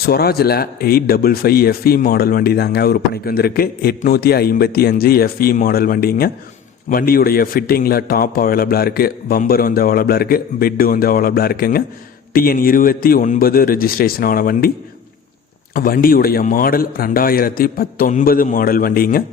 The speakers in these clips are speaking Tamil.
ஸ்வராஜில் eight double five FE model வண்டி தாங்க விற்பனைக்கு வந்திருக்கு. எட்நூற்றி ஐம்பத்தி அஞ்சு எஃப்இ மாடல் வண்டிங்க. வண்டியுடைய ஃபிட்டிங்கில் டாப் அவைலபிளாக இருக்குது பம்பர் வந்து அவைலபிளாக இருக்குது பெட்டு வந்து அவைலபிளாக இருக்குங்க. டிஎன் இருபத்தி ஒன்பது ரெஜிஸ்ட்ரேஷனான வண்டி. வண்டியுடைய மாடல் ரெண்டாயிரத்தி பத்தொன்பது மாடல் வண்டிங்க.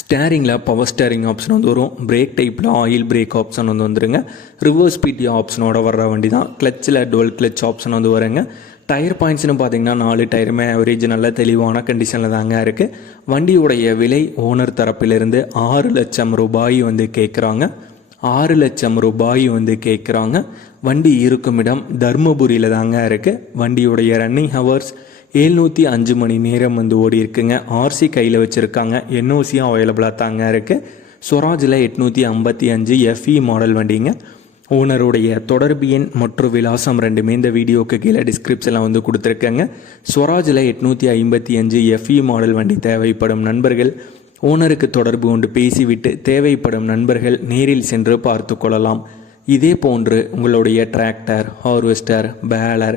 ஸ்டேரிங்கில் பவர் ஸ்டேரிங் ஆப்ஷன் வந்து வரும். பிரேக் டைப்பில் ஆயில் பிரேக் ஆப்ஷன் வந்து வந்துருங்க. ரிவர்ஸ் பிடி ஆப்ஷனோட வர்ற வண்டி தான் கிளச்சில் டுவெல் கிளச் ஆப்ஷன் வந்து வருங்க. டயர் பாயிண்ட்ஸ்னு பார்த்தீங்கன்னா நாலு டயருமே ஆவரேஜ் நல்ல தெளிவான கண்டிஷனில் தாங்க இருக்குது வண்டியுடைய விலை ஓனர் தரப்பிலிருந்து ஆறு லட்சம் ரூபாய் வந்து கேட்குறாங்க ஆறு லட்சம் ரூபாய் வந்து கேட்குறாங்க வண்டி இருக்கும் இடம் தருமபுரியில் தாங்க இருக்குது வண்டியுடைய ரன்னிங் ஹவர்ஸ் எழுநூற்றி அஞ்சு மணி நேரம் வந்து ஓடி இருக்குங்க ஆர்சி கையில் வச்சுருக்காங்க. என்ஓசியும் அவைலபிளாக தாங்க இருக்குது ஸ்வராஜில் எட்நூற்றி ஐம்பத்தி அஞ்சு எஃப்இ மாடல் வண்டிங்க. ஓனருடைய தொடர்பு எண் மற்றும் விலாசம் ரெண்டுமே இந்த வீடியோக்கு கீழே டிஸ்கிரிப்ஷனில் வந்து கொடுத்துருக்கேங்க. ஸ்வராஜில் எட்நூற்றி ஐம்பத்தி அஞ்சு எஃப்இ மாடல் வண்டி தேவைப்படும் நண்பர்கள். ஓனருக்கு தொடர்பு கொண்டு பேசிவிட்டு தேவைப்படும் நண்பர்கள் நேரில் சென்று பார்த்து கொள்ளலாம். இதே போன்று உங்களுடைய டிராக்டர் ஹார்வெஸ்டர் பேலர்